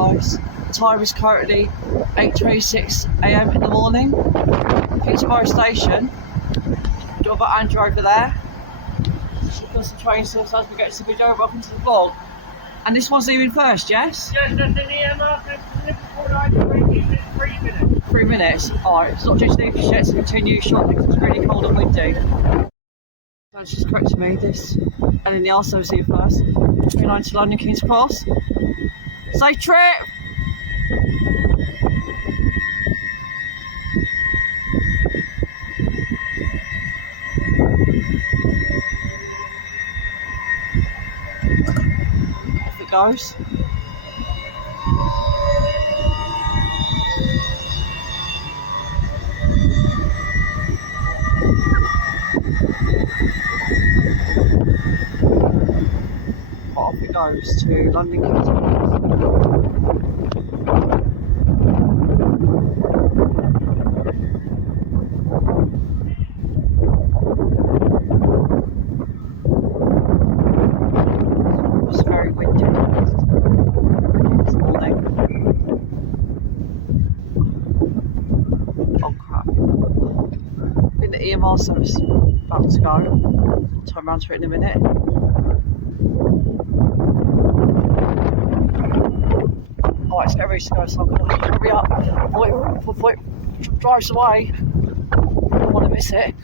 guys, the time is currently 8:26 AM in the morning. Peterborough station. Got Andrew over there. We've got some train stuff as we get to the video. Welcome to the vlog. And this one's leaving first, yes? Yes, that's an EMR to Liverpool line to 3 minutes. 3 minutes. Alright, it's not due to leave just yet, so continue shortly because it's really cold and windy. That's just corrected me, this. And then the R service here first. 29 to London King's Cross. Safe trip! Off it goes. Off it goes to London King's Cross. It's very windy this morning. Oh crap. I think the EMR service is about to go. I'll turn around to it in a minute. Oh, it's getting ready to go, so I'm going to hurry up before it drives away. I don't want to miss it.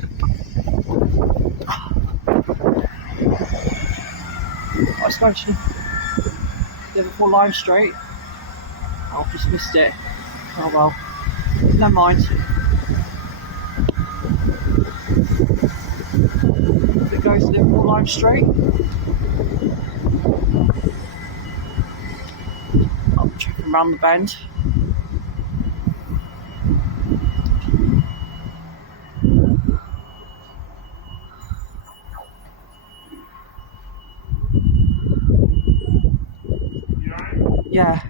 I was going to Liverpool Lime Street. Oh, I've just missed it. Oh well, never mind. If it goes to Liverpool Lime Street. I'm tripping around the bend. Yeah.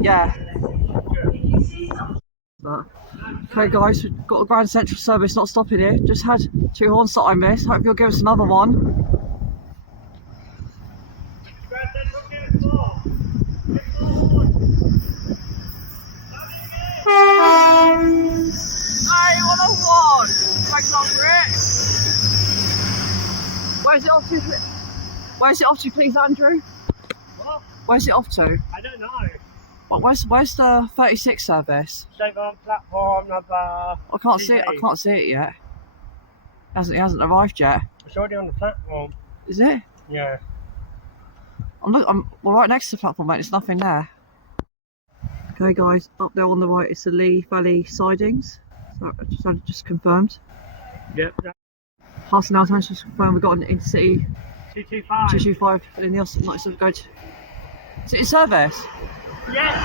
Yeah. Okay guys, we've got the Grand Central service not stopping here. Just had 2 horns that I missed. Hope you'll give us another one. Where's it off to? Where's it off to, please, Andrew? What? Where's it off to? I don't know. What? Where's the 36 service? Save on platform number. I can't see it. I can't see it yet. It hasn't arrived yet. It's already on the platform. Is it? Yeah. I'm right next to the platform, mate. There's nothing there. Okay, guys. Up there on the right is the Lee Valley sidings. So just confirmed. Yep. Half an hour time to confirm we've got an intercity 225. 225 in the other night, so go to city service. Yes.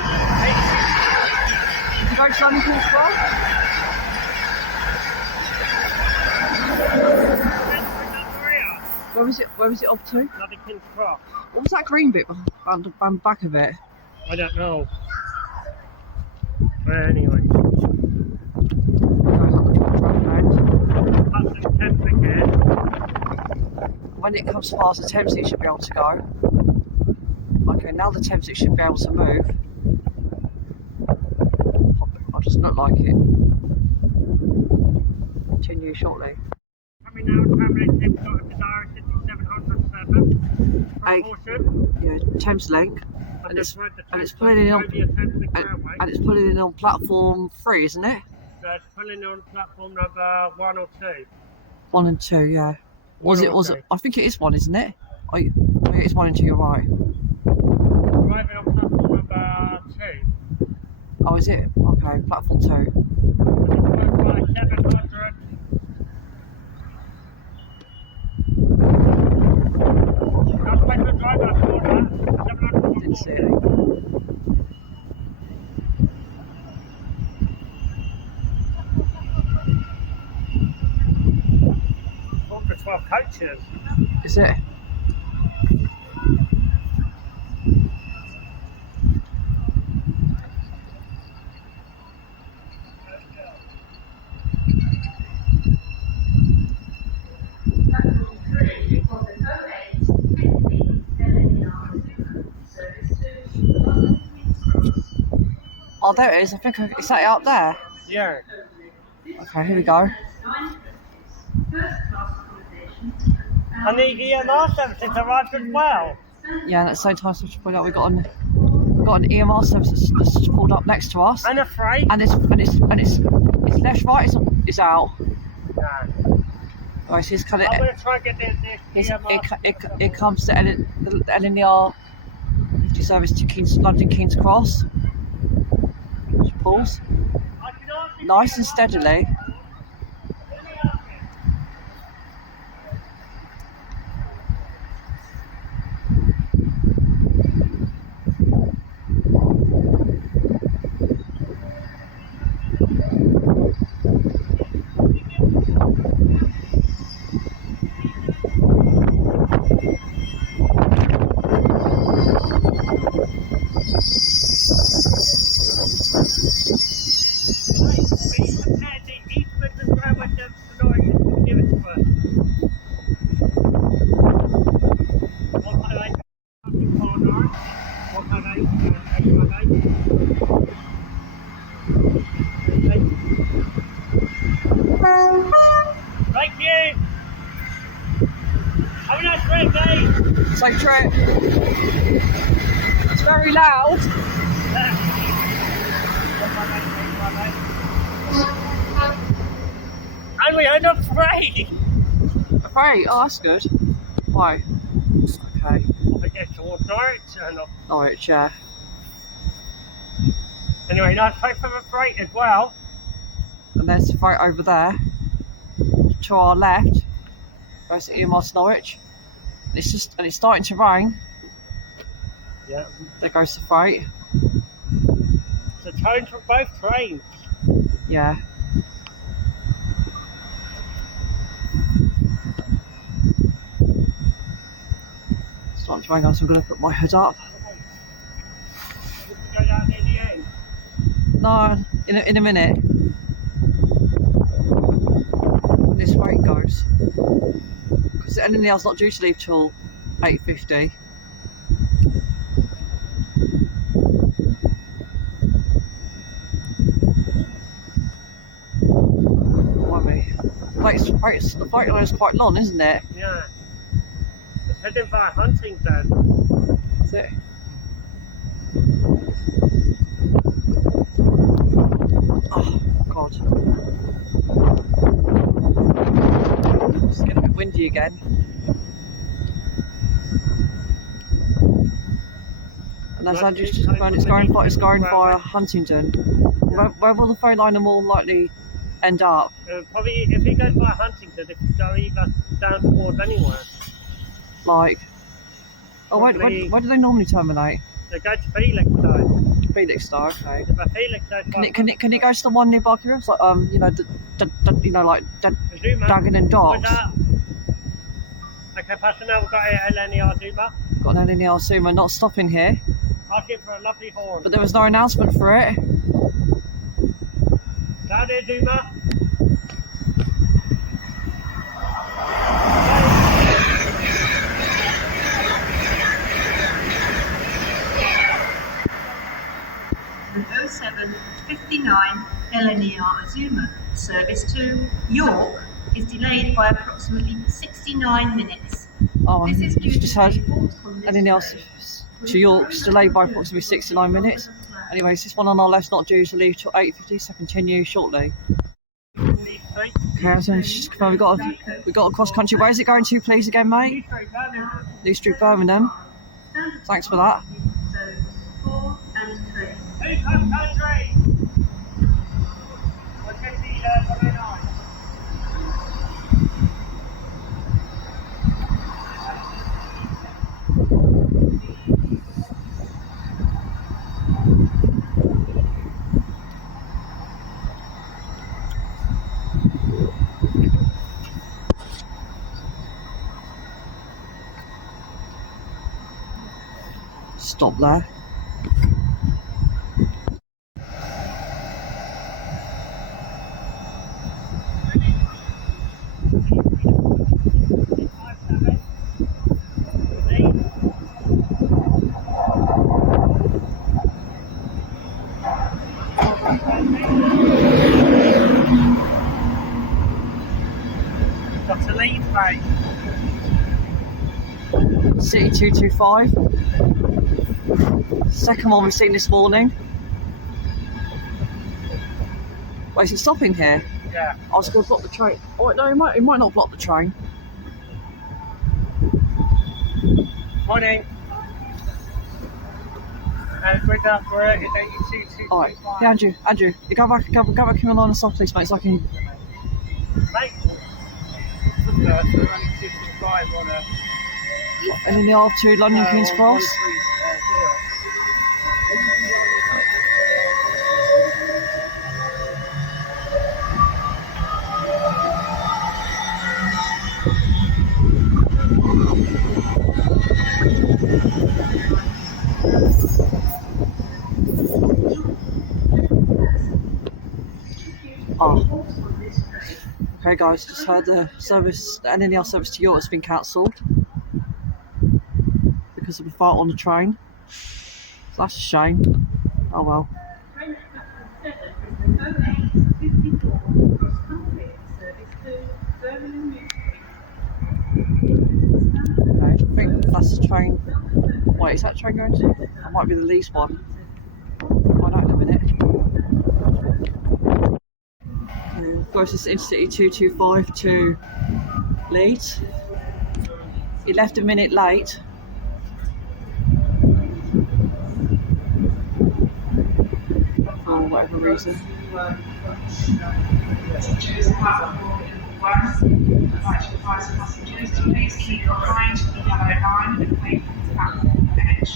Did you go to London King's Cross? Where was it off to? London King's Cross. What was that green bit around the back of it? I don't know. But anyway. That's the 10th again. When it comes past the Thames, it should be able to go. Okay, now the Thames, it should be able to move. I just not like it. Continue shortly. Coming now, permanent tip got a desire 6707. Yeah, Thames Link. And it's pulling in on platform 3, isn't it? So it's pulling on platform number 1 or 2. 1 and 2, yeah. Was it? I think it is 1, isn't it? Oh, it is 1 and 2. You're right. Arriving on platform number 2. Oh, is it? Okay, platform 2. 700. Didn't see it. For 12 coaches. Is it? Oh, there it is. I think it's that up there. Yeah. Okay, here we go. And the EMR services arrived as well. Yeah, and at the same time, so to point out, we've got an EMR service that's pulled up next to us, And a freight. and it's left, right, it's out. Nah. Right, so it's kind of. I'm going to try and get the EMR. It comes to the LNER 50 service to London King's Cross. She pulls nice and steadily. Thank you. Have a nice trip, mate. Safe trip. It's very loud. And we end up free. Right, oh that's good. Why? Okay. I think it's towards Norwich and Norwich, yeah. anyway, nice place for the freight as well. And there's the freight over there. To our left. There's the EMR Norwich. And it's starting to rain. Yeah. There goes the freight. The tones from both trains. Yeah. Starting to rain, guys. I'm going to put my hood up. Go down near the end. No, in a minute. When this freight goes. Because the NNL's not due to leave till 8:50. The freight line is quite long, isn't it? Yeah. It's heading by Huntingdon. That's it. Oh, God. It's getting a bit windy again. And as Andrew's just confirmed, it's going via Huntingdon. Where will the phone line more likely end up? Probably if it goes by Huntingdon, if you go either down towards anywhere. Like, oh, where do they normally terminate? They go to Felixstowe. Felixstowe, okay. If a Felixstowe Can it go to the one near Barking like like Duggan and Docks? Okay, personnel, we've got LNER Zuma. Got an LNER Zuma not stopping here. Asking for a lovely horn. But there was no announcement for it. Down there, Zuma. An 07:59 LNER Azuma service to York is delayed by approximately 69 minutes. Oh, This is due just heard to reports from this anything else to York's delayed by approximately 69 minutes. Anyways, this one on our left's not due to leave till 8:50, so continue shortly. Okay, so just confirm we got a cross country. Where is it going to, please, again, mate? New Street, Birmingham. Thanks for that. Zones 4 and 3. Hey, country! What's going to be 109? Stop there. Intercity 225. Second one we've seen this morning. Wait, is it stopping here? Yeah. I was going to block the train. Oh, no, it might not block the train. Morning. And with that for it is 82. Alright, yeah, Andrew, you go back in the line of soft, please, mate, so I can. Mate. We're only 225 on a. And then the R2 London King's Cross. Oh. Okay, guys, just heard the NNR service to York has been cancelled because of a fight on the train. So that's a shame. Oh well. Okay, I think that's the train. Wait, is that train going to? That might be the Leeds one. I'll find out in a minute. Goes to Intercity 225 to Leeds. He left a minute late. For whatever reason. Passengers to please keep behind the yellow line and away from the platform edge.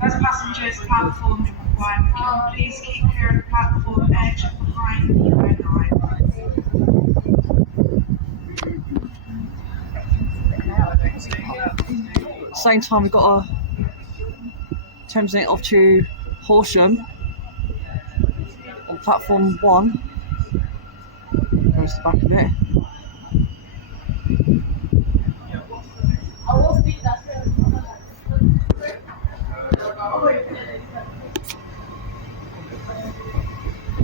As passengers platform one, please keep clear of the platform edge behind the yellow line. At the same time, we've got a Thames Link off to Horsham on platform 1. There's the back of it.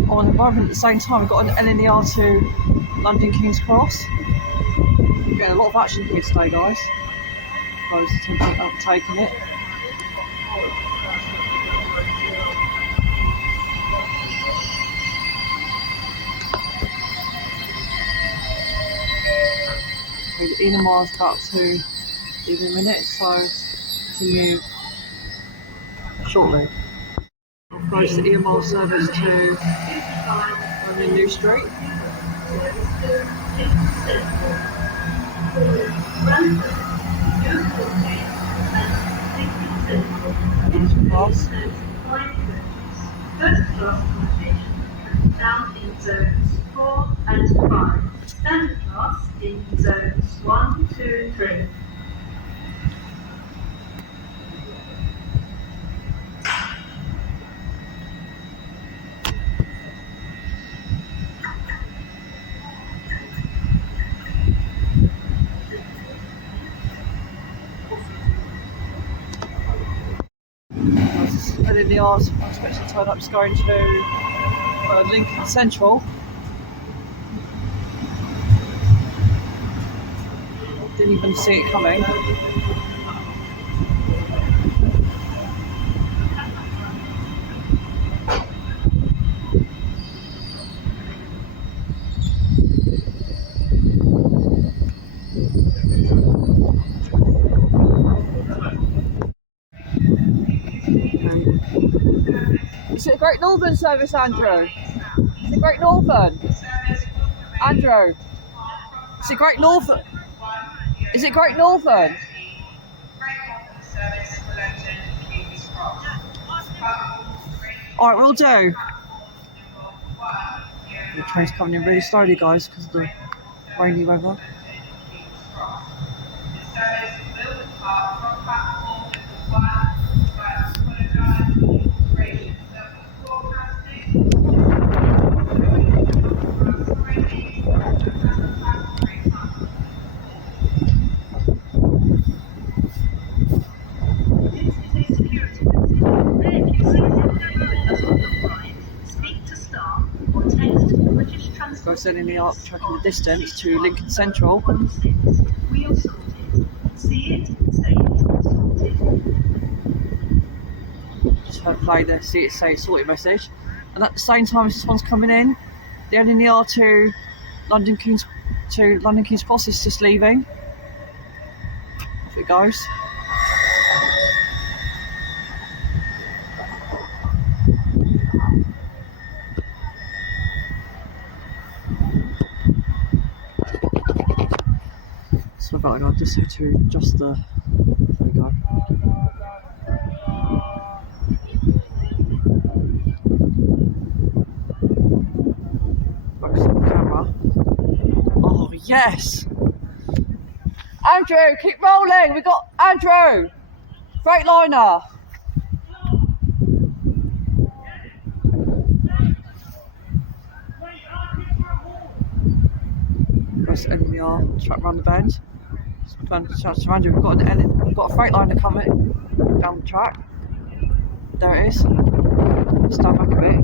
On the environment at the same time, we've got an LNER to London King's Cross. We're getting a lot of action here today, guys. Those taking it. Okay, the Inner Mile's got to in a minute, so continue shortly. Approach the EMR service to London New Street. Cross. First class accommodation down in zones 4 and 5. Standard class in zones 1, 2, 3. And in the arse, I'm expecting to turn up, just going to Lincoln Central. Didn't even see it coming. Is it a Great Northern service, Andrew? Is it Great Northern? Andrew? Is it Great Northern? Is it Great Northern? Alright, we'll do. The train's coming in really slowly, guys, because of the rainy weather. Sending the arc truck in the distance to Lincoln Central. Wheel sorted. Just heard play the see it say sorted message, and at the same time as this one's coming in, the LNER to London King's Cross is just leaving. Off it goes. So about I just had to adjust the. There we go. Focus on the camera. Oh yes! Andrew, keep rolling! We got Andrew! Freightliner! Press NVR, track round the bend. So Andrew, we've got a Freightliner coming down the track. There it is. Stand back a bit.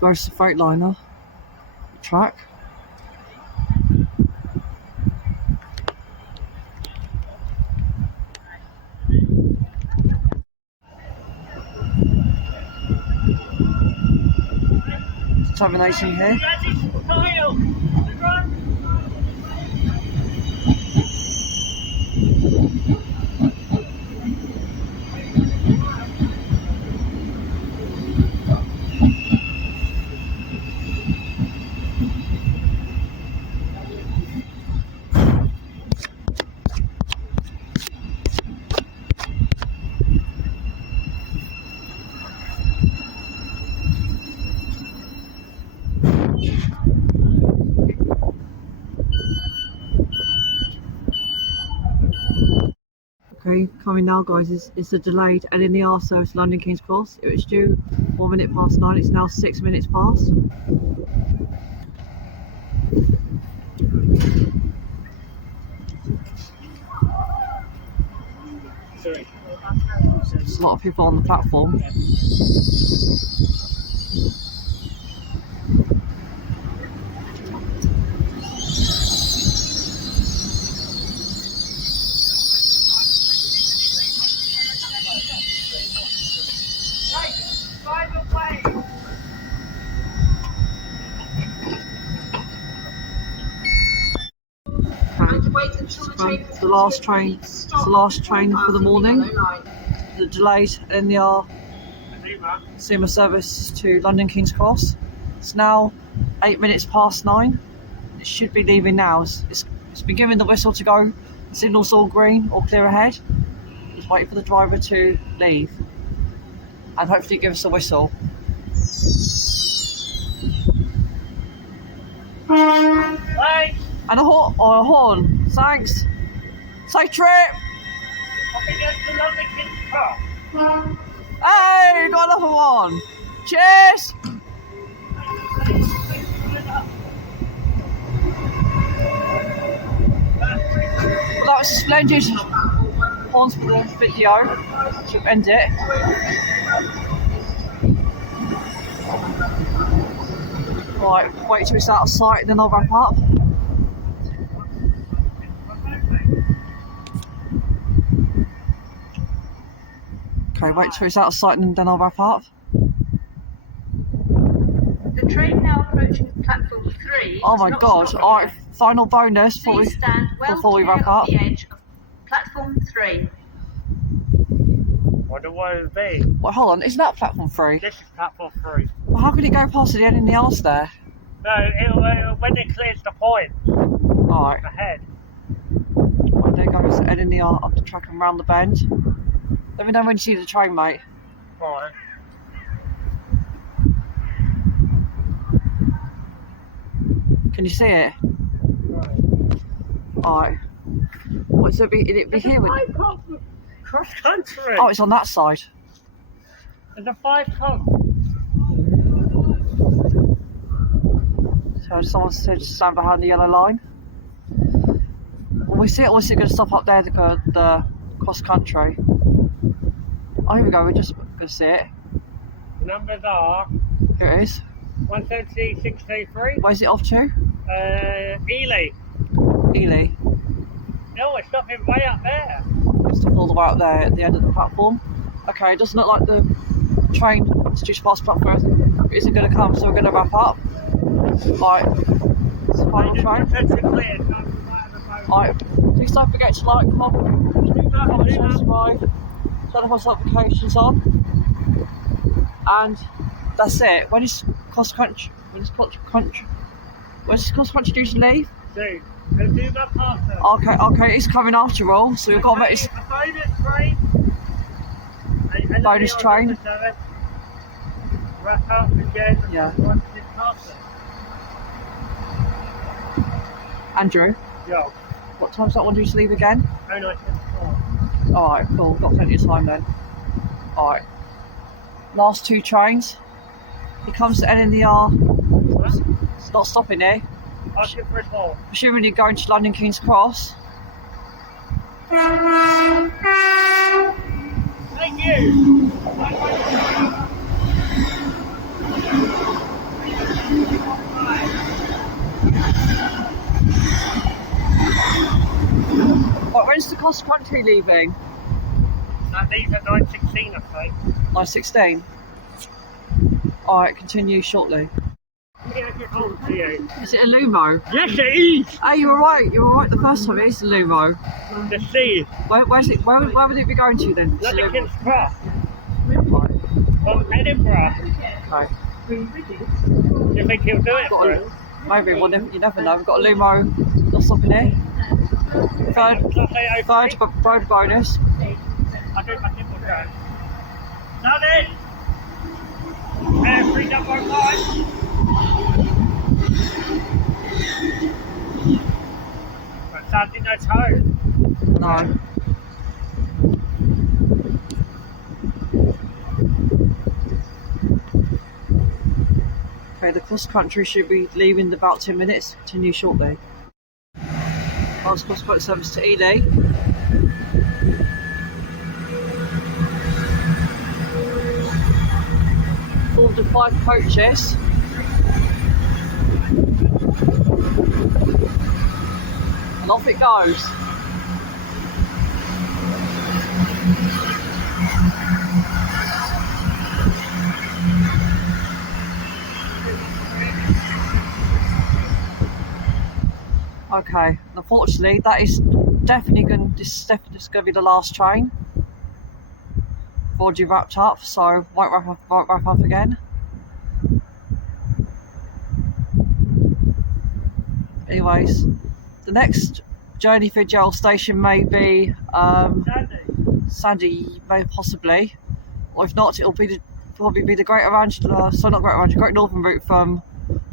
There's the Freightliner track. Termination here. Okay, coming now guys is the delayed LNER service London King's Cross. It was due 1 minute past 9, it's now 6 minutes past. Sorry. There's a lot of people on the platform. It's the last train. It's the last train for the morning. The delayed LNER Seymour service to London King's Cross. It's now 8 minutes past 9. It should be leaving now. It's been given the whistle to go. The signal's all green, all clear ahead. Just waiting for the driver to leave and hopefully give us a whistle. Hey! And a horn. Thanks. Safe trip. Up against the London King's Cross. Hey, got another one. Cheers. Right, splendid pawns for the video. Should end it. Right, wait till it's out of sight and then I'll wrap up. Okay, wait till it's out of sight and then I'll wrap up. The train now approaching platform 3. Oh my god, alright, final bonus before Please stand well we wrap clear of up. the edge of platform 3. Wonder what it would be. Well, hold on, isn't that platform 3? This is platform 3. Well, how could it go past the end in the arse there? No, it'll when it clears the point Alright, ahead. right, there goes the end in the arse up the track and round the bend. Let me know when you see the train, mate. Right. Can you see it? Right. Alright. What's it be? It'd be here. I can't cross country. Oh, it's on that side. There's a 5 ton. So someone said to stand behind the yellow line. Well, we see it. We're going to stop up there the cross country. Oh, here we go. We're just going to see it. The numbers are Here it is. 170 623. Where's it off to? Ely. Ely. No, it's stopping way up there. Stop all the way up there at the end of the platform. Okay, it doesn't look like the train is just past platform. It isn't going to come, so we're going to wrap up. Right. It's the final train. Right. Please don't forget to like, comment, share, subscribe, turn post notifications on. And that's it. When is cross country? When's cross country due to leave? Soon. Go do my parcel. Okay, it's coming after all, so we've got to make this A bonus train. bonus train. Wrap up again. Yeah. Once it's parcel. Andrew, Yo. what time's that one due to leave again? Oh no, it's in the Alright, cool, got plenty of time then. Alright. Last 2 trains. He comes to NNR. It's not stopping here. I'll give for a call. Presumably going to London King's Cross. Thank you. Right, when's the cross country leaving? That leaves at 9:16, I think. 9:16. Alright, continue shortly. Yeah, get hold to you. Is it a Lumo? Yes, it is. Hey, you were right the first time. It is a Lumo. The sea. Where's it? Where would it be going to then? It's a London Lumo. King's Cross. Right, From Edinburgh. okay. Do you think he'll do it for us? Maybe, well, you never know. We've got a Lumo not stopping here. Third bonus. I do my nipple go. Sunny! 3.5. But Sam didn't know it's home. No. Okay, the cross country should be leaving in about 10 minutes. Continue shortly. Last cross country service to Ely. Ordered 5 coaches. And off it goes. Okay, unfortunately, that is definitely going to be the last train. I've already wrapped up, so won't wrap up again. Anyways, the next journey for Gerald Station may be Sandy, may possibly, or if not, it'll be probably be the Great Northern route from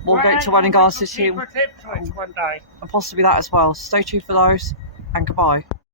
Moorgate to Wellingar City, One day. and possibly that as well. Stay tuned for those, and goodbye.